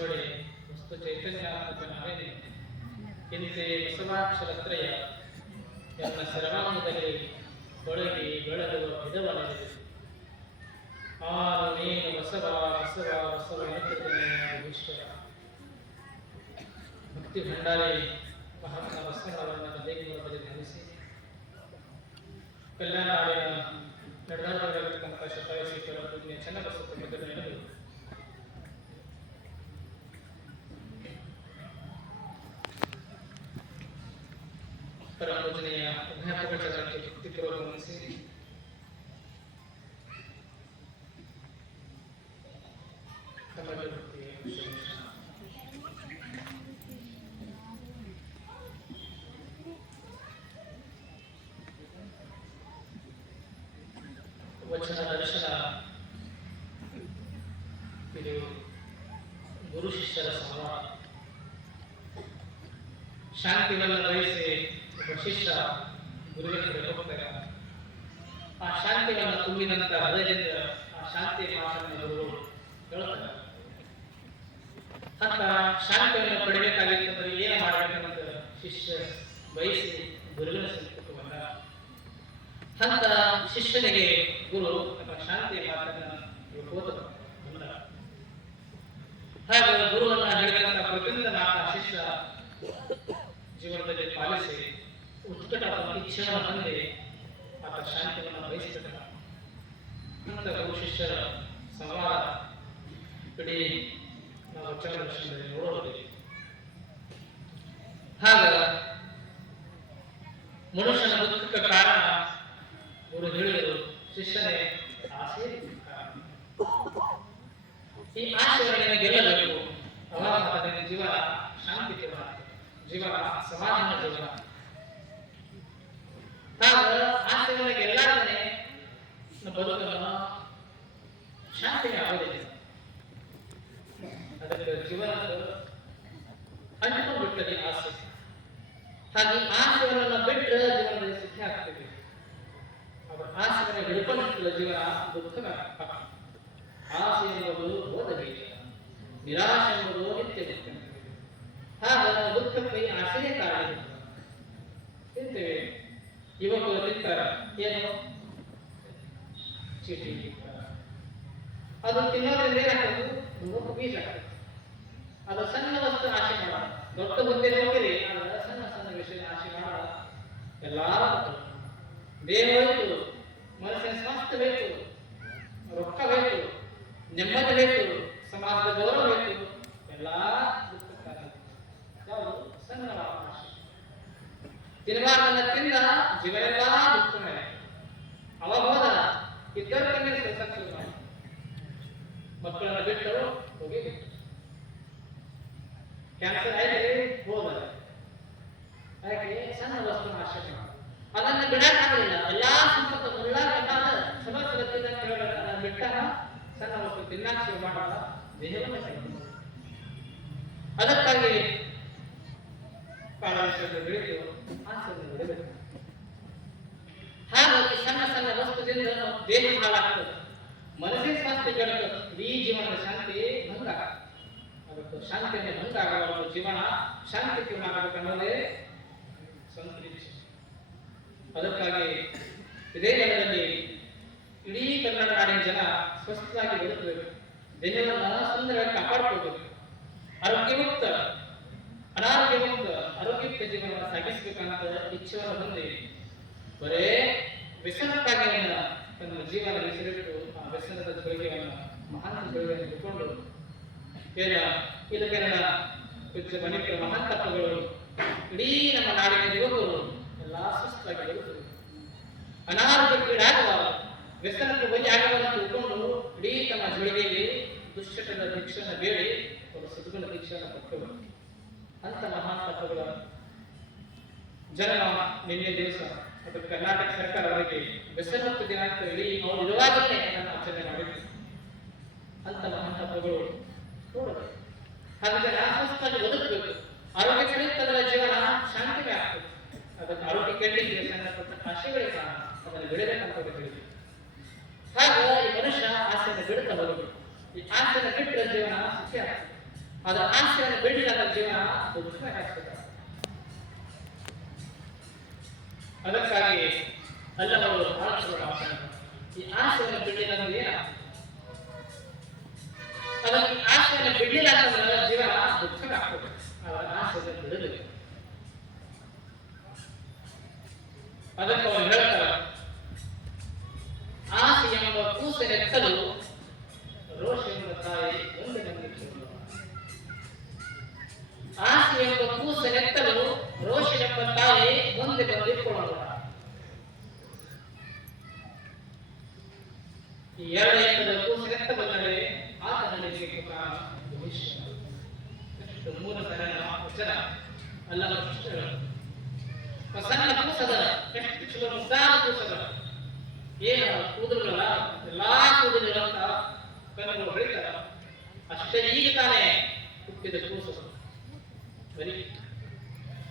ಬಸವಡೆ ವಸ್ತು ಚೈತನ್ಯಾತ್ಮಕ ನಾವೇನೆ ಇಂತೆ ಬಸವಾಕ್ಷರತ್ರಯ, ಎಲ್ಲ ಸರವಾಂಗದಲ್ಲಿ ತೊಳಗಿ ಬೆಳಗುವ ವಿಧವನವಿದೆ ಆರು ನೀನು ಬಸವ ಬಸವ ಬಸವ ಈಶ್ವರ ಭಕ್ತಿ ಭಂಡಾರಿ ಮಹಾತ್ಮ ಬಸವಣ್ಣವರನ್ನ ದೇಗುಲದಲ್ಲಿ ಧರಿಸಿ ಕಲ್ಯಾಣ ನಡೆದಾಡಬೇಕಂತ ಶತಾಯುಷೀಶ್ವರ ಪೂಜೆ ಚನ್ನಬಸವ ತಮಗೆ ಭಕ್ತಿಯ ವಿಶೇಷ. ವಚನ ದರ್ಶನ ಇದು ಗುರು ಶಿಷ್ಯರ ಸಂವಾದ ಶಾಂತಿವನ್ನು ಶಿಷ್ಯ ಕಡೆ ಹೋಗ್ತಾರೆ ಆ ಶಾಂತಿಯನ್ನು ತುಂಬಿದಂತ ಹೃದಯದಿಂದ ಆ ಶಾಂತಿ ಅಂತ ಶಾಂತಿಯನ್ನು ಪಡಿಬೇಕಾಗಿತ್ತಂದ್ರೆ ಏನು ಮಾಡಬೇಕಂತ ಶಿಷ್ಯ ಬಯಸಿ ಗುರುವಿನ ಸಂತ ಬಂದ ಶಿಷ್ಯನಿಗೆ ಗುರು ಅಥವಾ ಶಾಂತಿ ಮಾತನ್ನ ಹಾಗೆ ಗುರುವನ್ನು ಹೇಳಿದಂತ ಪ್ರತಿಯೊಂದು ಮಾತ ಶಿಷ್ಯ ಜೀವನದಲ್ಲಿ ಪಾಲಿಸಿ ಉತ್ಕಟ ಇಚ್ಛೆಯನ್ನು ಅಂದರೆ ಆತ ಶಾಂತಿಯನ್ನು ಬಯಸಿದ ಅಂತ ಸಂವಾದ ಇಡೀ ನಾವು ಚಂದ್ರದರ್ಶನದಲ್ಲಿ ದರ್ಶನದಲ್ಲಿ ನೋಡೋದಿದೆ. ಹಾಗ ಮನುಷ್ಯನ ದುಃಖಕ್ಕೆ ಕಾರಣ ಗುರು ಹೇಳಿದರು, ಶಿಷ್ಯನೇ, ಆಸೆ. ಈ ಆಸೆಗಳನ್ನು ಗೆಲ್ಲಬೇಕು. ಅವಾಗ ಅದನ್ನು ಜೀವನ ಶಾಂತಿ ಜೀವನ ಜೀವನ ಸಮಾಧಾನ ಜೀವನ. ಆಸೆಯನ್ನು ಗೆಲ್ಲಾರದೆ ನಮ್ಮ ಬದುಕನ್ನು ಶಾಂತಿಗೆ ಆಗೋದಿಲ್ಲ. ಅದಕ್ಕೆ ಜೀವನದ ಅಂಟಿಕೊಂಡು ಬಿಟ್ಟದೆ ಆಸೆ. ಹಾಗೆ ಆಸೆಗಳನ್ನು ಬಿಟ್ಟರೆ ಜೀವನದಲ್ಲಿ ಸುಖ ಆಗ್ತದೆ. ಅವರ ಆಸೆಗಳನ್ನು ಹಿಡ್ಕೊಂಡಿರ್ತಲ್ಲ ಜೀವನ ದುಃಖ ಆಸೆ ಎಂಬುದು ಹೋದಬೇಕು ನಿರಾಶೆ ಎಂಬುದು ನಿತ್ಯ ದುಃಖ. ದುಃಖಕ್ಕೆ ಆಸೆಯೇ ಕಾರಣ. ತಿಂತೇವೆ ಯುವಕರು ತಿಂತಾರ ಏನು? ಚೀಟಿ. ಅದು ತಿನ್ನೋದ್ರಿಂದ ಏನಾಗ್ತದೆ? ದುಃಖ ಬೀಜ ಅದು ಸಣ್ಣ ವಸ್ತು ನಾಶ ಮಾಡ ದೊಡ್ಡ ಮುದ್ದೆ ಹೋಗಿರಿ ಅದರ ಸಣ್ಣ ಸಣ್ಣ ವಿಷಯ ನಾಶ ಮಾಡ ಎಲ್ಲ ಬೇಕು. ಮನಸ್ಸಿನ ಸ್ವಾಸ್ಥ್ಯ ಬೇಕು. ರೊಕ್ಕ ಬೇಕು. ನೆಮ್ಮದಿ ಬೇಕು. ಸಮಾಜದ ಗೌರವ ಬೇಕು. ಎಲ್ಲ ಸಣ್ಣ ಆಸೆ ತಿನ್ನಬಾರ್ದನ್ನ ತಿಂದ ಜೀವನೆಲ್ಲ ದುಃಖಮಯ ಅವಾಗ ಹೋದ ಇದ್ದರ ಕಣ್ಣೆ ಕೆಲಸ ಶುರು ಮಕ್ಕಳನ್ನ ಬಿಟ್ಟರು ಹೋಗಿ ಕ್ಯಾನ್ಸರ್ ಆಯ್ತು ಹೋದ ಯಾಕೆ ಸಣ್ಣ ವಸ್ತು ಆಶೆ ಅದನ್ನು ಬಿಡಕ್ಕಾಗಲಿಲ್ಲ ಎಲ್ಲಾ ಸಂಪತ್ತು ಎಲ್ಲ ಬೇಕಾದ ಸಮಸ್ಯೆ ಅದನ್ನ ಬಿಟ್ಟಾಗ ಸಣ್ಣ ವಸ್ತು ತಿನ್ನಕ್ಕೆ ಶುರು ಮಾಡಲ್ಲ ದೇಹವನ್ನು ಅದಕ್ಕಾಗಿ ಕಾಲಾಂಶವನ್ನು ಬೆಳೆದು ಆಸೆಯನ್ನು ಬಿಡಬೇಕು ಹಾಗಾಗಿ ಸಣ್ಣ ಸಣ್ಣ ವಸ್ತುದಿಂದ ದೇಹ ಹಾಳಾಗ್ತದೆ. ಮನಸ್ಸೇ ಶಾಂತಿ ಕೆಡುತ್ತದೆ ಇಡೀ ಜೀವನದ ಶಾಂತಿ ಭಂಗ ಆಗುತ್ತೆ ಶಾಂತಿಯನ್ನು ಭಂಗ ಒಂದು ಜೀವನ ಶಾಂತಿಪೂರ್ಣ ಆಗಬೇಕನ್ನೋದೇ ಸಂತೃಪ್ತಿ ಅದಕ್ಕಾಗಿ ಇದೇ ನೆಲದಲ್ಲಿ ಇಡೀ ಕನ್ನಡ ನಾಡಿನ ಜನ ಸ್ವಸ್ಥವಾಗಿ ಬದುಕಬೇಕು. ದೇಹವನ್ನು ಸುಂದರವಾಗಿ ಕಾಪಾಡ್ಕೋಬೇಕು ಆರೋಗ್ಯಮುಕ್ತ ಅನಾರೋಗ್ಯಮುಕ್ತ ಆರೋಗ್ಯಕ್ಕೆ ಜೀವನ ಸಾಗಿಸಬೇಕಂತ ಇಚ್ಛೆಯನ್ನು ಹೊಂದಿ ಬರೇ ವ್ಯಸನಕ್ಕಾಗಿ ತನ್ನ ಜೀವನ ಹೆಸರಿಟ್ಟು ಆ ವ್ಯಸನದ ಜೋಳಿಗೆಯನ್ನು ಮಹಾನ್ ಜೋಳಿಗೆಯನ್ನು ಇಟ್ಕೊಂಡು ಬೇರೆ ಇದಕ್ಕೆ ನನ್ನ ಪೂಜ್ಯ ಮಣಿಪುರ ಮಹಾನ್ ತತ್ವಗಳು ಇಡೀ ನಮ್ಮ ನಾಡಿನ ಯುವಕರು ಎಲ್ಲ ಸುಸ್ತಾಗಿ ಅನಾರೋಗ್ಯಕ್ಕೀಡಾಗುವ ವ್ಯಸನಕ್ಕೆ ಬಲಿ ಆಗಬಾರದು ತಿಳ್ಕೊಂಡು ಇಡೀ ತಮ್ಮ ಜೊಳಿಗೆಯಲ್ಲಿ ದುಶ್ಚಟದ ದೀಕ್ಷೆಯನ್ನು ಬೇಡಿ. ಅವರು ಸದ್ಗುಣ ದೀಕ್ಷೆಯನ್ನು ಕೊಟ್ಟರು ಅಂತ ಮಹಾನ್ ತತ್ವಗಳ ಜನನಾಮ ನಿನ್ನೆ ದಿವಸ ಅದು ಕರ್ನಾಟಕ ಸರ್ಕಾರ ಅವರಿಗೆ ಬೆಸರತ್ತು ದಿನಾಂಕ ಇಡೀ ಅವರು ಇರುವಾಗಲೇ ಅದನ್ನು ಆಚರಣೆ ಅಂತ ಮಹಾನ್ ತತ್ವಗಳು ನೋಡಬೇಕು. ಹಾಗಾದ್ರೆ ಅಸ್ವಸ್ಥವಾಗಿ ಬದುಕಬೇಕು ಆರೋಗ್ಯ ಕೆಡುತ್ತದರ ಜೀವನ ಶಾಂತಿಗೆ ಆಗ್ತದೆ ಅದಕ್ಕೆ ಆರೋಗ್ಯ ಕೆಟ್ಟಿಗೆ ಸಣ್ಣಪಟ್ಟ ಆಶೆಗಳಿಗೆ ಕಾರಣ. ಅದನ್ನು ಬೆಳೆಯಬೇಕಂತ ಹೇಳಿದ್ರು. ಹಾಗೆ ಈ ಮನುಷ್ಯ ಆಸೆಯನ್ನು ಬಿಡುತ್ತಾ ಈ ಆಸೆಯನ್ನು ಬಿಟ್ಟರೆ ಜೀವನ ಸುಖಿ ಆಗ್ತದೆ. ಅದರ ಆಸೆಯನ್ನು ಬಿಡಲಿಲ್ಲ ಜೀವನ ದುಃಖ ಅದಕ್ಕಾಗಿ ಅಲ್ಲವರು ಈ ಆಸೆಯನ್ನು ಬಿಡಲಿಲ್ಲ ಅಂದ್ರೆ ಅದನ್ನು ಆಸೆಯನ್ನು ಬಿಡಲಿಲ್ಲ ಅಂತಂದ್ರೆ ಜೀವನ ದುಃಖ ಆಗ್ತದೆ. ಅವರ ಆಸೆಯನ್ನು ಬಿಡಬೇಕು ಅದಕ್ಕೆ ಅವರು ಹೇಳ್ತಾರೆ ಆಸೆ ಎಂಬ ಕೂಸನೆತ್ತಲು ರೋಷ ಎಂಬ ತಾಯಿ ಒಂದು ಆಸೆ ಎಂಬ ಕೂಸನೆತ್ತಲು ರೋಷ ಎಂಬ ತಾಯಿ ಮುಂದೆ ಎರಡು ಕೂಸ ಕೂಸನೆತ್ತ ಬಂದರೆ ಆತನಲ್ಲಿ ಕಾರಣ ಭವಿಷ್ಯ. ಅಲ್ಲ ಸಣ್ಣ ಕೂಸದ ಎಷ್ಟು ಚಲೋ ಮುದ್ದಾದ ಕೂಸದ? ಏನ ಕೂದಲುಗಳ? ಎಲ್ಲಾ ಕೂದಲುಗಳಂತ ಕಣ್ಣುಗಳು ಬೆಳಿತಾರ ಅಷ್ಟೇ ಈಗ ತಾನೇ ಹುಟ್ಟಿದ ಕೂಸು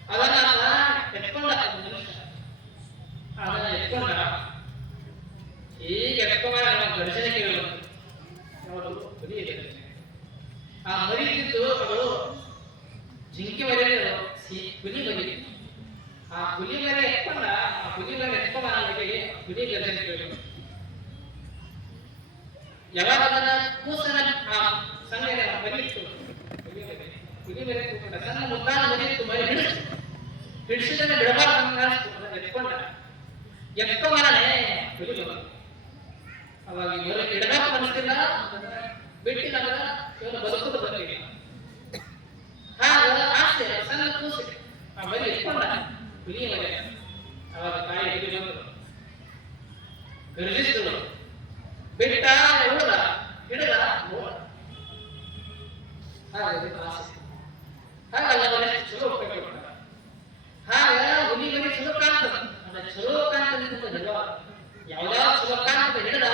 ಅದನ್ನ ಎತ್ಕೊಂಡ ಎತ್ಕೊಂಡ. ಈಗ ಎತ್ಕೊಂಡ ನಮ್ಮ ಇದೆ ಗರ್ಜನೆ. ಆ ಮರಿತಿದ್ದು ಅದು ಜಿಂಕೆ ಮರಿ ಹುಲಿ ಮರಿ. ಆ ಹುಲಿ ಮರೆ ಎತ್ಕೊಂಡ, ಆ ಹುಲಿ ಮರೆ ಎತ್ಕೊಂಡ ನಮಗೆ ಹುಲಿ ಗರ್ಜನೆ ಕೇಳಬೇಕು ಯಾವಾಗ ಅದನ್ನ ಕೂಸನ ಮರಿ ಮರಿ ಕೂತ್ಕೊಂಡ ಸಣ್ಣ ಮುದ್ದಾನ ಮರಿತ್ತು ಮರಿ ಹಿಡಿದು ಎತ್ಕೊಂಡ. ಮರಿ ಅವಾಗ ಇವರು ಇಡಬೇಕು ಮನಸ್ಸಿಲ್ಲ ಬಿಟ್ಟಿಲ್ಲ ಇವನು ಬದುಕುದು ಬಂದಿಲ್ಲ ಹಾಗ ಆಸೆ ಕೂಸು ಆ ಇಟ್ಕೊಂಡ ಹುಲಿಯ ಅವಾಗ ತಾಯಿ ಬಂದರು ಗರ್ಜಿಸಿದಳು. ಬಿಟ್ಟ ಉಳಿದ ಹಿಡಿದ, ನೋಡ. ಆಸೆ. ಹಾಗಲ್ಲ ಮನೆ ಚಲೋ ಹಾಗ ಚಲೋ ಕಾಣ್ತದ ಚಲೋ ಕಾಣ್ತದ ಯಾವ್ದಾವ ಚಲೋ ಕಾಣ್ತದ ಹಿಡಿದ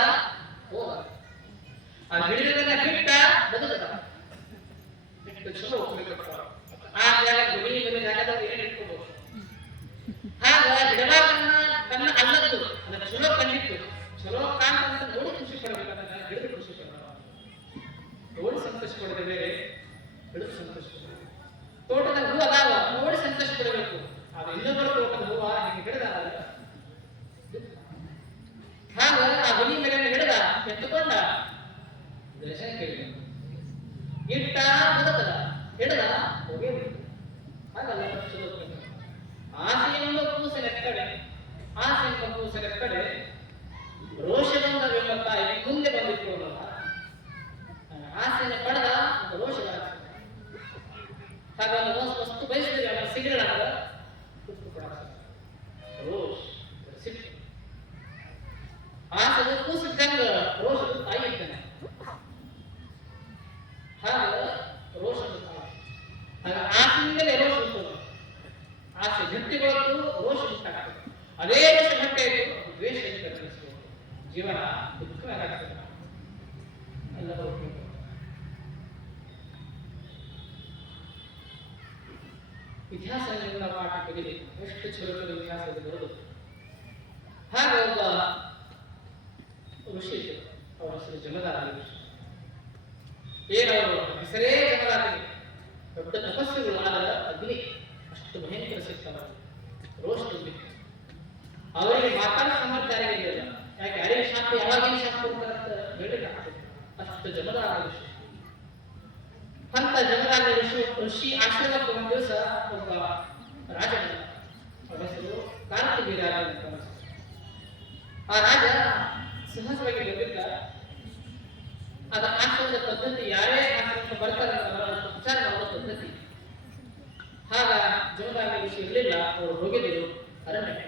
ಹೋಗಿದ್ದರು ಅರಣ್ಯಕ್ಕೆ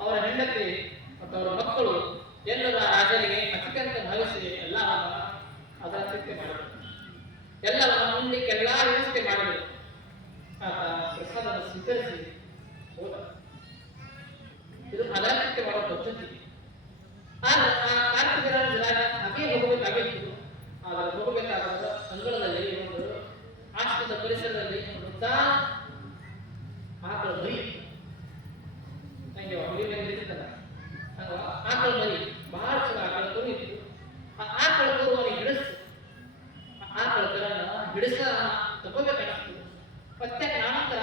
ಅವರ ಹೆಂಡತಿ ಮತ್ತು ಅವರ ಮಕ್ಕಳು ಎಲ್ಲರ ರಾಜನಿಗೆ ಅತ್ಯಂತ ಭಾವಿಸಿ ಎಲ್ಲ ಅದರ ಚಿಂತೆ ಮಾಡಿದರು. ಎಲ್ಲವನ್ನ ಉಣ್ಲಿಕ್ಕೆ ಎಲ್ಲಾ ವ್ಯವಸ್ಥೆ ಮಾಡಿದರು. ಆತ ಪ್ರಸಾದವನ್ನು ಸ್ವೀಕರಿಸಿ ಹೋದ. ಇದು ಅದರ ಕೃತ್ಯ ಮಾಡೋ ಪದ್ಧತಿ ಆದರೆ ಆ ಕಾರ್ತಿಕ ರಾಜ ಹಾಗೆ ಹೋಗಬೇಕಾಗಿತ್ತು. ಆದರೆ ಹೋಗಬೇಕಾದ ಅಂಗಳದಲ್ಲಿ ಒಂದು ಆಶ್ರಮದ ಪರಿಸರದಲ್ಲಿ ಮೃತ ಆಕಳ ಮರಿ ನನಗೆ ಒಬ್ಬರಿಗೆ ಬಂದಿರ್ತದ ಅಲ್ವಾ ಆಕಳ ಮರಿ ಆ ಆಕಳ ಕರು ಅವನಿಗೆ ಆ ಆಕಳ ಕರನ್ನ ಹಿಡಿಸ ತಗೋಬೇಕನ್ನಿಸ್ತು ಮತ್ತೆ ನಾನಂತರ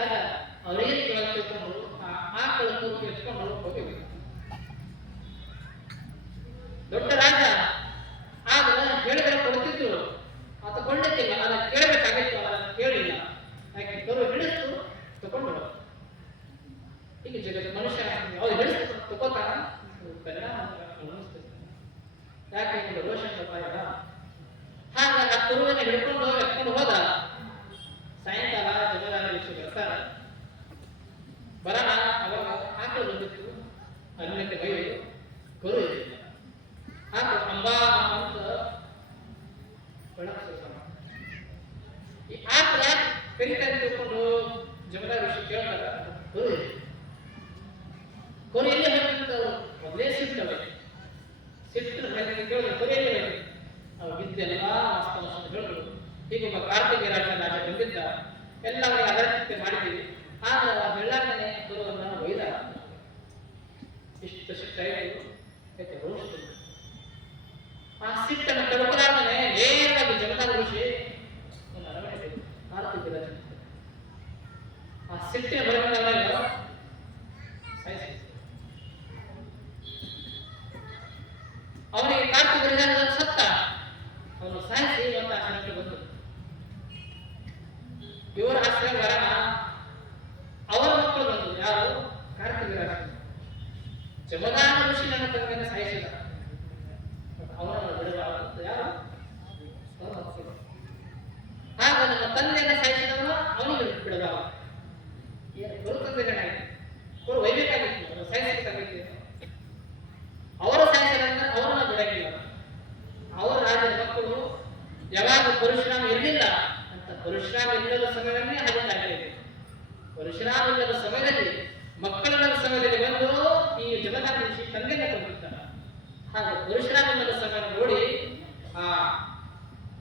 ಕರಿತಾ ಜಮನಾ ವಿಷಯ ಕೇಳ್ತಾರ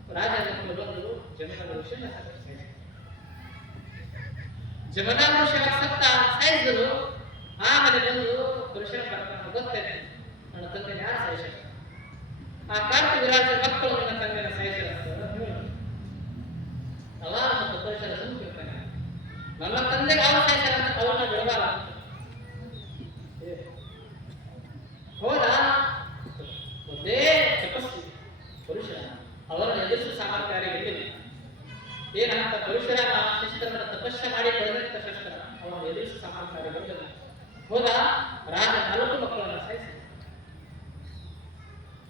ರಾಜನನ್ನು ಬಲವಂತರು ಜಮನ ಋಷಿ ಜಮನ ಋಷಿ ಸತ್ತ ಸಾಯಿಸಿದ್ರು ಆಮೇಲೆ ಬಂದು ಪುರುಷನ ಪರಮಾತ್ಮ ಗೊತ್ತೇನೆ ನನ್ನ ತಂದೆ ಯಾರು ಸಹ ಆ ಕಾರ್ತಿಕ ರಾಜ ಮಕ್ಕಳು ನನ್ನ ತಂದೆನ ಸಾಯಿಸಲ್ಲ ಅವಾಗ ಮತ್ತು ಪುರುಷರ ಸುಮ್ಮಿರ್ತಾನೆ ನನ್ನ ತಂದೆಗೆ ಅವ್ರು ಸಾಯಿಸಲ್ಲ ಅಂತ ಅವನ್ನ ಬಿಡಬಾರ ಹೋದ? ಒಂದೇ ಅವರ ನಿಜಸ್ಸು ಸಾಮರ್ಥ್ಯ ಎಲ್ಲಿದೆ ಏನಂತ ಪರಶುರಾಮ ಶಿಷ್ಟರನ್ನ ತಪಸ್ಸೆ ಮಾಡಿ ಬಂದಂತ ಶಿಷ್ಟರ ಅವರನ್ನು ಎದುರಿಸು ಸಾಮರ್ಥ್ಯ ಇರಲಿಲ್ಲ ಹೋದ ರಾಜ ನಾಲ್ಕು ಮಕ್ಕಳನ್ನು ಸಾಯಿಸಿ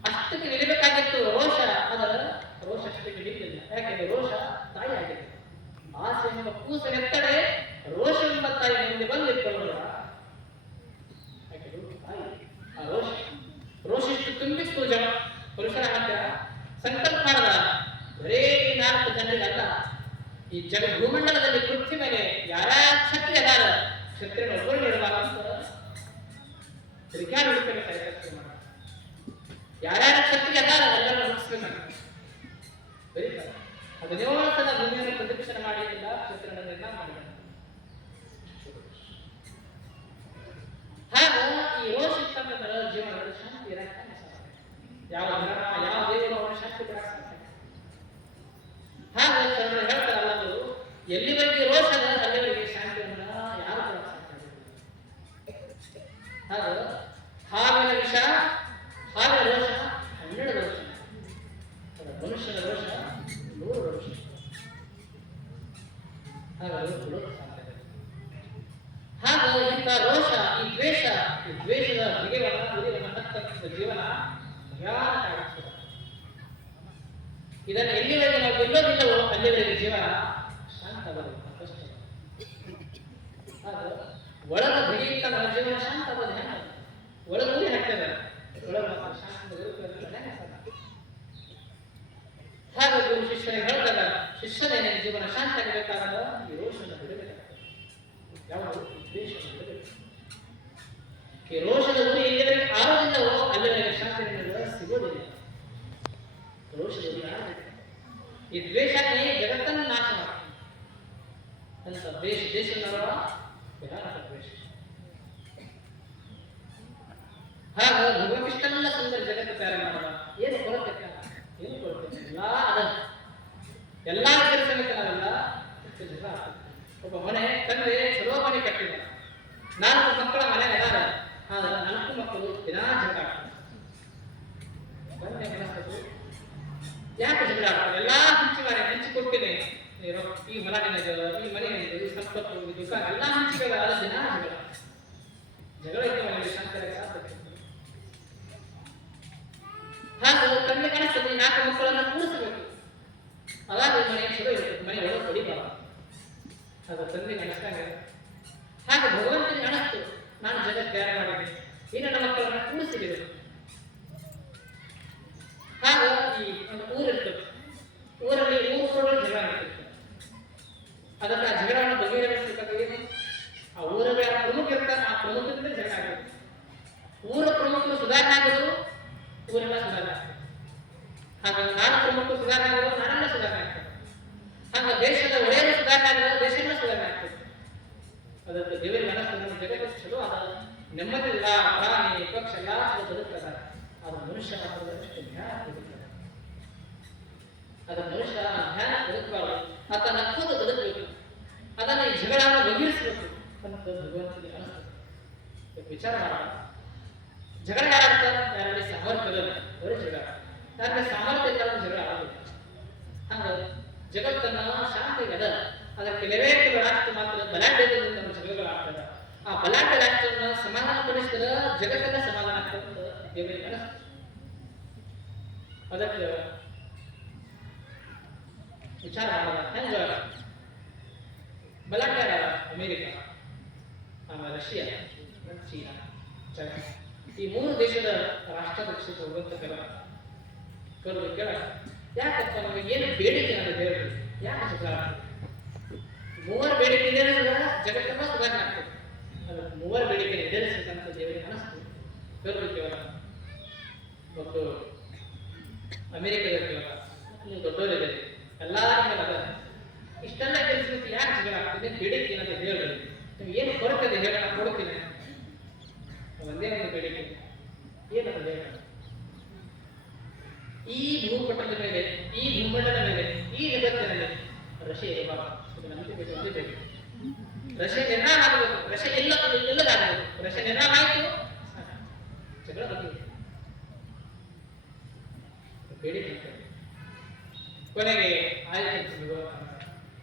ಅಷ್ಟಕ್ಕೆ ನಿಲ್ಲಬೇಕಾಗಿತ್ತು ರೋಷ ಅದರ ರೋಷ ಅಷ್ಟಕ್ಕೆ ನಿಲ್ಲಿಲ್ಲ. ಯಾಕೆಂದ್ರೆ ರೋಷ ತಾಯಿ ಆಗಿದೆ ಆಸೆ ಎಂಬ ಕೂಸು ನೆತ್ತಡೆ ಜನ ಭೂಮಂಡಲದಲ್ಲಿ ಪೃಥ್ವಿ ಮೇಲೆ ಯಾರ ಕ್ಷತ್ರಿಯ ಅದಾರ? ಕ್ಷತ್ರಿಯ ಒಬ್ಬರು ನೀಡಬಾರ ಅಂತ ಯಾರ್ಯಾರ ಕ್ಷತ್ರಿಯ ಅದಾರ? ಎಲ್ಲಿವರೆಗೆ ರೋಷ ಶಿಕ್ಷಣ ಏನೇನು ಜೀವನ ಶಾಂತ ಇರಬೇಕಾದ್ರೆ ರೋಷನ ಬಿಡಬೇಕಾಗ್ತದೆ. ಯಾವಾಗ ರೋಷದ ಗುರಿ ಎಲ್ಲಿವರೆಗೆ ಆರೋಗ್ಯವೋ ಅಲ್ಲಿವರೆಗೆ ಶಾಂತಿ ಸಿಗೋದಿಲ್ಲ. ರೋಷದ ಗುರಿ ಈ ದ್ವೇಷನೇ ಜಗತ್ತನ್ನು ನಾಶ ಮಾಡ್ತದೆ. ಅಂತ ದೇಶ ದ್ವೇಷ ಹಾಗ ಭಗವಂತನನ್ನ ಸುಂದರ ಜಗತ್ತು ತಯಾರು ಮಾಡಲ್ಲ ಏನು ಕೊರತೆ ಏನು ಕೊರತೆ? ಇಲ್ಲ ಅದನ್ನು. ಜಗಳ ಆಗ್ತದೆ. ಒಬ್ಬ ಮನೆ ತಂದೆ ಚಲೋ ಮನೆ ಕಟ್ಟಿದ. ನಾಲ್ಕು ಮಕ್ಕಳ ಮನೆ ಅದಾರ. ಆದ್ರೆ ನಾಲ್ಕು ಮಕ್ಕಳು ದಿನಾ ಜಗಳ ಯಾಕೆ ಎಲ್ಲಾ ಹಂಚಿವಾರೆ ಹಂಚಿಕೊಡ್ತೇನೆ ಈ ಹೊಲ ಈ ಮನೆ ನಿನಗೆ, ಈ ಸಂಪತ್ತು ದುಃಖ ಎಲ್ಲ ಹಂಚಿಗಳ ಆದ ದಿನ ಜಗಳ ಜಗಳ ಹಾಗೂ ತಂದೆ ಕಾಣಿಸ್ತದೆ ನಾಲ್ಕು ಮಕ್ಕಳನ್ನು ಕೂಡಿಸಬೇಕು ಅವಾಗ ಈ ಮನೆ ಒಳಗೆ ಹೊಡಿಬಾರ್ದು ಅದು ತಂದೆ ಕಾಣಿಸ್ತಾಗ ಹಾಗೆ ಭಗವಂತನ ಕಾಣಿಸ್ತು ನಾನು ಜಗತ್ ತಯಾರು ಮಾಡಿದೆ ಈ ನನ್ನ ಮಕ್ಕಳನ್ನ ಕೂಡಿಸಿದೆ ಹಾಗೆ ಈ ಒಂದು ಊರಿತ್ತು ಊರಲ್ಲಿ ಊರುಗಳು ಜಗಳ ಆಗ್ತಿರ್ತದೆ ಅದನ್ನ ಆ ಬಗೆಹರಿಸಬೇಕಾದ್ರೆ ಆ ಊರುಗಳ ಪ್ರಮುಖ ಇರ್ತಾರೆ ಆ ಪ್ರಮುಖದಿಂದ ಜಗಳ ಆಗುತ್ತೆ ಊರ ಪ್ರಮುಖರು ಸುಧಾರಣೆ ಆಗೋದು ಊರೆಲ್ಲ ಸುಧಾರಣೆ ಆಗ್ತದೆ ಹಾಗಾಗಿ ನಾಲ್ಕು ಸುಧಾರಣೆ ಆಗೋದು ನಾನೆಲ್ಲ ಸುಧಾರಣೆ. ಆಗ್ತದೆ ಹಾಗ ದೇಶದ ಒಳ್ಳೆಯ ಸುಧಾರಣೆ ಆಗೋದು ದೇಶ ಸುಧಾರಣೆ ಆಗ್ತದೆ. ಅದಕ್ಕೆ ದೇವರ ಮನಸ್ಸು ಜಗತ್ತು ಚಲೋ ಅದ. ನೆಮ್ಮದಿಲ್ಲ ಪ್ರಾಣಿ ಪಕ್ಷ ಎಲ್ಲ ಬದುಕ್ತದ ಅದು ಮನುಷ್ಯ ಮಾತ್ರದಷ್ಟು ಜ್ಞಾನ ಬದುಕ್ತದೆ ಅದು ಮನುಷ್ಯ ಜ್ಞಾನ ಬದುಕಬಾರದು. ಆತ ನಕ್ಕೋದು ಬದುಕಬೇಕು. ಅದನ್ನ ಈ ಜಗಳವನ್ನು ಬಗೆಹರಿಸಬೇಕು. ಅಂತ ಭಗವಂತನಿಗೆ ಅನಿಸ್ತದೆ. ವಿಚಾರ ಮಾಡೋಣ. ಜಗಳ ಯಾರಂತ ಯಾರಲ್ಲಿ ಇಲ್ಲ. ಅವರೇ ಜಗಳ. ಯಾರಲ್ಲಿ ಸಾಮರ್ಥ್ಯ ಇಲ್ಲ ಅವ್ರು ಜಗಳ ಆಡೋದಿಲ್ಲ ಹಂಗ ಜಗತ್ತನ್ನ ಶಾಂತಿ ಅದ ಅದಕ್ಕೆ ಕೆಲವೇ ಕೆಲವು ರಾಷ್ಟ್ರ ಮಾತ್ರ ಬಲಾಢ್ಯದಿಂದ ನಮ್ಮ ಜಗಳಗಳು ಆಗ್ತದೆ ಆ ಬಲಾಢ್ಯ ರಾಷ್ಟ್ರವನ್ನ ಸಮಾಧಾನಪಡಿಸಿದ್ರೆ ಜಗತ್ತೆಲ್ಲ ಸಮಾಧಾನ ಆಗ್ತದೆ ಅಂತ ದೇವರಿಗೆ ಅನಿಸ್ತದೆ ಅದಕ್ಕೆ ವಿಚಾರ ಮಾಡೋಣ ಹೆಂಗ ಬಲಾಢ್ಯ ಅಮೇರಿಕ ಆಮೇಲೆ ರಷ್ಯಾ ಚೀನಾ ಚೈನಾ ಈ ಮೂರು ದೇಶದ ರಾಷ್ಟ್ರಾಧ್ಯಕ್ಷರು ಹೋಗುವಂತ ಕೆಲ ಕೆಲವು ಕೇಳ. ಯಾಕಪ್ಪ ನಮಗೆ ಏನು ಬೇಡಿಕೆ ಅಂತ ದೇವರಿಗೆ ಯಾಕೆ ಸುಧಾರ? ಮೂವರ ಬೇಡಿಕೆ ಈಡೇರಿಸಿದ್ರೆ ಜಗತ್ತನ್ನ ಸುಧಾರಣೆ ಆಗ್ತದೆ. ಅದಕ್ಕೆ ಮೂವರ ಬೇಡಿಕೆ ಈಡೇರಿಸಬೇಕಂತ ದೇವರಿಗೆ ಅನಿಸ್ತು ಕೆಲವು ಕೇಳ ಮತ್ತು ಅಮೆರಿಕದ ಕೇವಲ ನೀವು ದೊಡ್ಡವರಿದೆ ಎಲ್ಲ ಅದ ಇಷ್ಟೆಲ್ಲ ಕೆಲಸಕ್ಕೆ ಯಾಕೆ ಜಗಳ ಆಗ್ತದೆ? ಬೇಡಿಕೆ ಅಂತ ದೇವರಿಗೆ ನಿಮ್ಗೆ ಏನು ಹೇಳೋಣ ಹೇಳಿ ಕೊಡ್ತೀನಿ. ಒಂದೇ ಒಂದು ಬೇಡಿಕೆ. ಏನಂತ ದೇವರ ಈ ಭೂಪಟದ ಮೇಲೆ, ಈ ಭೂಮಂಡಲದ ಮೇಲೆ, ಈ ಜಗತ್ತಿನ ಮೇಲೆ ರಶೆ ರಶೆ ನಿರ್ಣಯ ಆಗಬೇಕು. ರಶೆ ಎಲ್ಲ ಎಲ್ಲದಾಗಬೇಕು ರಶೆ ನಿರ್ಣಯ ಆಯ್ತು. ಕೊನೆಗೆ ಆಯ್ತು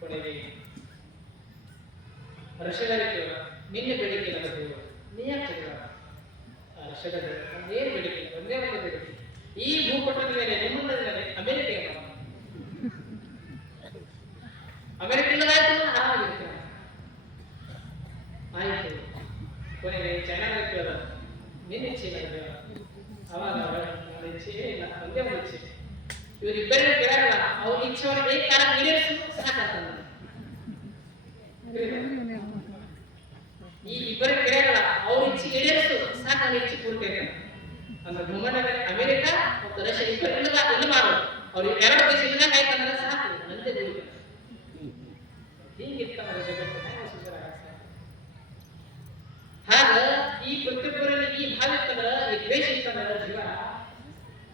ಕೊನೆಗೆ. ಕೊನೆಗೆ ರಶದಲ್ಲಿ ನಿನ್ನೆ ಇಲ್ಲ ದೇವರು ನೀ ಯಾಕೆ ರಶದ ಒಂದೇ ಬೆಳಿಗ್ಗೆ? ಒಂದೇ ಒಂದು ಬೇಡಿಕೆ ಈ ಭೂಪಟದ ಮೇಲೆ ನಿಮ್ಮಂದದ ಮೇಲೆ ಅಮೆರಿಕ ಅಮೆರಿಕ ಇಲ್ಲದಾಯ್ತು ಆರಾಮಾಗಿರ್ತೀರ ಆಯ್ತು ಕೊನೆಗೆ ಚೈನಾದ ಕೇಳ ನಿನ್ನ ಇಚ್ಛೆ ಇಲ್ಲ ಅವಾಗ ನನ್ನ ಇಚ್ಛೆ ಇಲ್ಲ ಒಂದೇ ಒಂದು ಇಚ್ಛೆ ಇವರಿಬ್ಬರಿಗೂ ಕೇಳಲ್ಲ ಅವ್ರ ಇಚ್ಛೆಯನ್ನು ಏಕ ಕಾಲ ಈಡೇರಿಸು ಸಾಕಾಗ್ತದೆ ಈ ಇಬ್ಬರು ಕೇಳಲ್ಲ ಅವ್ರ ಇಚ್ಛೆ ಈಡೇರಿಸು ಸಾಕು ನನ್ನ ಇಚ್ಛೆ ಪೂರ್ತಿ ಆಗಿದೆ. ಅಂದ್ರೆ ಭೂಮಂಡಲ ಅಮೆರಿಕ ಮತ್ತು ರಷ್ಯಾ ಇಬ್ಬರು ಇಲ್ಲ ಇಲ್ಲ ಮಾಡೋದು ಅವ್ರು ಎರಡು ದೇಶ ಇಲ್ಲ ಆಯ್ತಂದ್ರೆ ಸಾಕು ನಂದೇ ಗುರಿ ಹೀಗಿತ್ತ ನಮ್ಮ ಜಗತ್ತು ಹೆಂಗೆ ಸುಂದರ ಆಗ್ತದೆ? ಹಾಗ ಈ ಪ್ರತಿಯೊಬ್ಬರಲ್ಲಿ ಈ ಭಾವ ಇತ್ತಂದ್ರ ಈ ದ್ವೇಷ ಇತ್ತಂದ್ರ ಜೀವ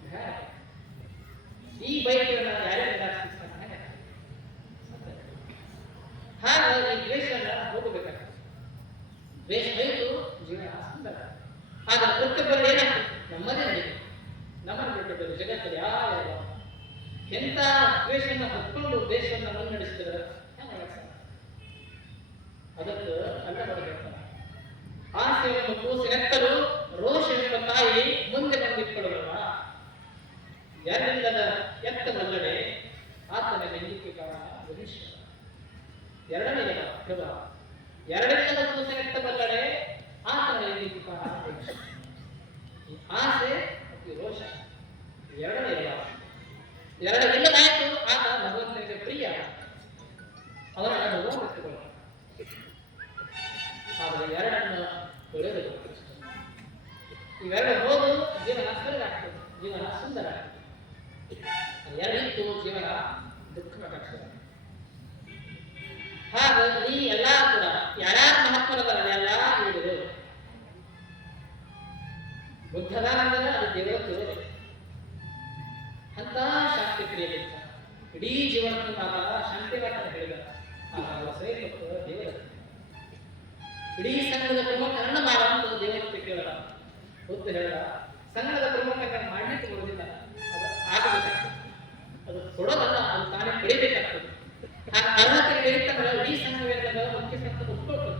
ಬ್ಯಾಡ. ಈ ಬೈಕ್ಗಳನ್ನ ಯಾರೇ ನಿರಾಕರಿಸ್ತಾನೆ ಹಾಗ ಈ ದ್ವೇಷನ ಹೋಗಬೇಕಾಗ್ತದೆ ದ್ವೇಷ ಹೋಯ್ತು ಜೀವನ ಸುಂದರ ಆಗ ಪ್ರತಿಯೊಬ್ಬರಲ್ಲಿ ಏನಾಗ್ತದೆ ನಮ್ಮದೇ ನಡೀತು ನಮ್ಮನ್ನು ಬಿಟ್ಟದ್ದು ಜಗತ್ತಲ್ಲಿ ಯಾರು ಎಂತ ದ್ವೇಷವನ್ನು ಹೊತ್ಕೊಂಡು ದೇಶವನ್ನು ಮುನ್ನಡೆಸಿದ್ರೆ ಹೆಂಗ್ ಮಾಡಕ್ ಸಾಧ್ಯ? ಅದಕ್ಕೆ ಅಲ್ಲ ಬರಬೇಕು ಆಸೆಯನ್ನು ಕೂಸಿನೆತ್ತಲು ರೋಷವೆಂಬ ತಾಯಿ ಮುಂದೆ ಬಂದಿಟ್ಟುಕೊಳ್ಳುವ ಯಾರಿಲ್ಲದ ಎತ್ತ ಬಲ್ಲಡೆ ಆತನ ನಂಬಿಕೆ ಕಾರಣ ಬಲಿಷ್ಠ ಎರಡನೇ ಪ್ರಭ ಎರಡನೇದ ಕೂಸಿನೆತ್ತ ಬಲ್ಲಡೆ ಆತನ ನಂಬಿಕೆ ಕಾರಣ ಬಲಿಷ್ಠ. ಈ ಆಸೆ ಮತ್ತು ಈ ರೋಷ ಎರಡನೇ ಹೊತ್ತು ಹೇಳ ಸಂಘದ ಪ್ರಮುಖರನ್ನ ಮಾಡ್ಲಿಕ್ಕೆ ಬರುವುದಿಲ್ಲ ಅದು ಆಗಬೇಕಾಗ್ತದೆ ಅದು ಕೊಡೋದಲ್ಲ, ಅದು ತಾನೇ ಬೆಳಿಬೇಕಾಗ್ತದೆ ಆ ಈ ಇಡೀ ಸಂಘವೇನದ ಮುಖ್ಯಸ್ಥ ಉಟ್ಕೊಳ್ತದೆ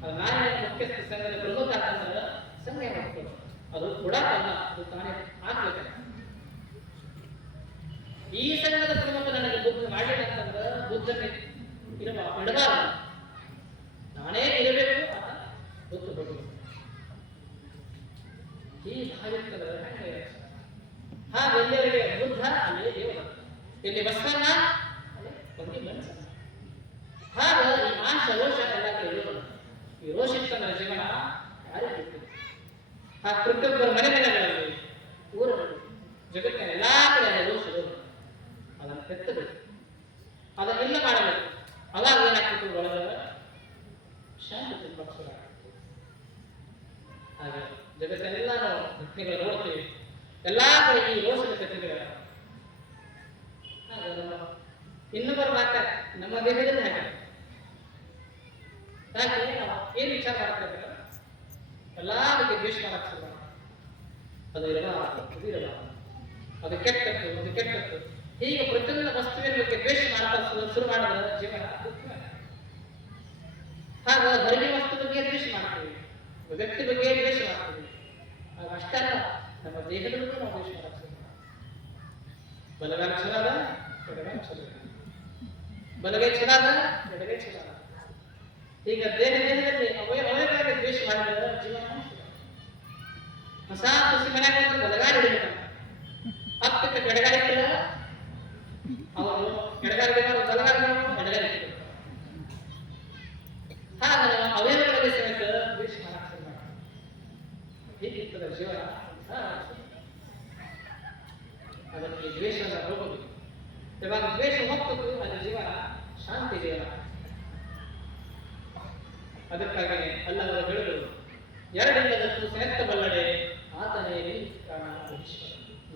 ಅದು ನಾನೇ ಮುಖ್ಯಸ್ಥ ಸಂಘದ ಪ್ರಮುಖ ಅಂತಂದ್ರೆ ಸಂಘ ಮಾಡ್ಕೊಳ್ಳೋದು ಅದು ಕೊಡೋದಲ್ಲ, ಅದು ತಾನೇ ಆಗ್ಬೇಕಾಗ್ತದೆ ಈ ಸಂಘದ ಪ್ರಮುಖ ನನಗೆ ಬುದ್ಧ ಮಾಡಿಲ್ಲ ಅಂತಂದ್ರೆ ಬುದ್ಧನೇ ಇಡಬಾರದು ನಾನೇ ಇರಬೇಕು ಅಂತ ಬುದ್ಧ ಕೊಡಬೇಕು ಈ ಭಾವಿರ್ತದ ಹೆಂಗೆ ಹಾಗೆ ಎಲ್ಲರಿಗೆ ಬುದ್ಧ ಅಲ್ಲಿ ದೇವರ ಇಲ್ಲಿ ಬಸವಣ್ಣ ಅಲ್ಲಿ ಬಂದಿ ಮನುಷ್ಯ ಹಾಗ ಈ ಆಶ ರೋಷ ಎಲ್ಲ ಇರೋದು ಈ ರೋಷಿತ್ತನ ಜೀವನ ಯಾರು ಗೊತ್ತಿಲ್ಲ ಆ ಪ್ರತಿಯೊಬ್ಬರ ಮನೆ ಮನೆಗಳಲ್ಲಿ ಊರಲ್ಲಿ ಜಗತ್ತಿನ ಎಲ್ಲಾ ಕಡೆ ಅದು ರೋಷ ರೋಗ ಅದನ್ನು ತೆತ್ತಬೇಕು ಅದನ್ನೆಲ್ಲ ಮಾಡಬೇಕು ಅವಾಗ ಏನಾಗ್ತಿತ್ತು ಒಳಗ ಶಾಂತಿ ತುಂಬಾ ಶುರು ಆಗ್ತಿತ್ತು ಹಾಗೆ ಜಗತ್ತೆಲ್ಲ ನಾವು ಘಟನೆಗಳು ನೋಡ್ತೀವಿ ಎಲ್ಲಾ ಕಡೆ ಈ ರೋಷದ ಕಥೆಗಳ ಇನ್ನೊಬ್ಬರು ಮಾತಾಡ ನಮ್ಮ ದೇಹದಲ್ಲಿ ಹಾಗೆ. ಹಾಗೆ ಏನು ವಿಚಾರ ಮಾಡ್ತಾ ಎಲ್ಲ ಬಗ್ಗೆ ದ್ವೇಷ ಮಾಡಕ್ಕೆ ಅದು ಇದು ಇರಬಾರದು ಅದು ಕೆಟ್ಟದ್ದು ಅದು ಕೆಟ್ಟದ್ದು. ಹೀಗೆ ಪ್ರತಿಯೊಂದು ವಸ್ತುವಿನ ಬಗ್ಗೆ ದ್ವೇಷ ಮಾಡ್ತಾ ಶುರು- ಮಾಡಿದ್ರೆ ಜೀವನ ಹಾಗ ಹೊರಗಿನ ವಸ್ತು ಬಗ್ಗೆ ದ್ವೇಷ ಮಾಡ್ತೀವಿ. ವ್ಯಕ್ತಿ ಬಗ್ಗೆ ದ್ವೇಷ ಮಾಡ್ತೀವಿ. ಅಷ್ಟಲ್ಲ ನಮ್ಮ ದೇಹದಲ್ಲೂ ನಾವು ಎಡಗಾಲ ಚಲೋ ಇಲ್ಲ. ಬಲಗೈ ಚಲೋ ಅದ ಎಡಗೈ ಚಲೋ ಅದ ಈಗ ದೇಹ ದೇಹದಲ್ಲಿ ಅವಯ ಅವಯವಾಗಿ ದ್ವೇಷ ಮಾಡಿದ್ರೆ ಜೀವನ. ಹೊಸ ಸಸಿ ಮನೆಯಾಗ ಒಂದು ಬಲಗಾಲ ಹಿಡಿದ ಹತ್ತಕ್ಕೆ ಇಟ್ಟರೆ ಅವರು ಹಿಡಿಯೋರು ಎಡಗಾಲ ಹಿಡಿಬೇಕು ಹಾಗ ನಾವು ದ್ವೇಷ ಜೀವನ? ಅದಕ್ಕೆ ದ್ವೇಷದ ಹೋಗೋದು. ಇವಾಗ ದ್ವೇಷ ಹೋಗ್ತದೆ ಅದರ ಜೀವನ ಶಾಂತಿ ಜೀವನ ಅದಕ್ಕಾಗಿ ಅಲ್ಲವರ ಹೇಳಿದರು ಎರಡಿಲ್ಲದ ಸೆನೆತ್ತ ಬಲ್ಲಡೆ ಆತನೇ ಕಾರಣ.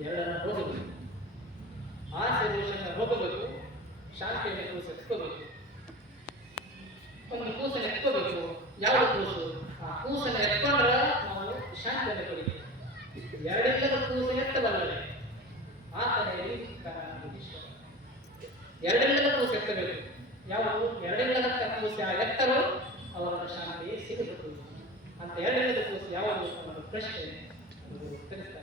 ಎರಡನ್ನ ಹೋಗಬೇಕು. ಆಸೆ ದೋಷನ ಹೋಗಬೇಕು. ಶಾಂತಿಯನ್ನು ಕೂಸು ಎತ್ಕೋಬೇಕು ಒಂದು ಕೂಸನ್ನು ಎತ್ಕೋಬೇಕು. ಯಾವ ಕೂಸು? ಆ ಕೂಸನ್ನು ಎತ್ಕೊಂಡ್ರೆ ನಾವು ಶಾಂತಿಯನ್ನು ಪಡಿಬೇಕು ಎರಡಿಲ್ಲದ ಕೂಸು ಎತ್ತಬಲ್ಲಡೆ ಆ ನಿಂತ್ಕಾಣ ಈಶ್ವರ. ಎರಡಿಲ್ಲದ ಕೂಸು ಎತ್ತಬೇಕು ಯಾವುದು? ಆ ಎತ್ತರೋ ಅವರ ಶಾಂತಿ ಸಿಗಬೇಕು. ಅಂತ ಎರಡಿಲ್ಲದ ಕೂಸು ಯಾವುದು ಪ್ರಶ್ನೆ. ಉತ್ತರಿಸ್ತಾರೆ.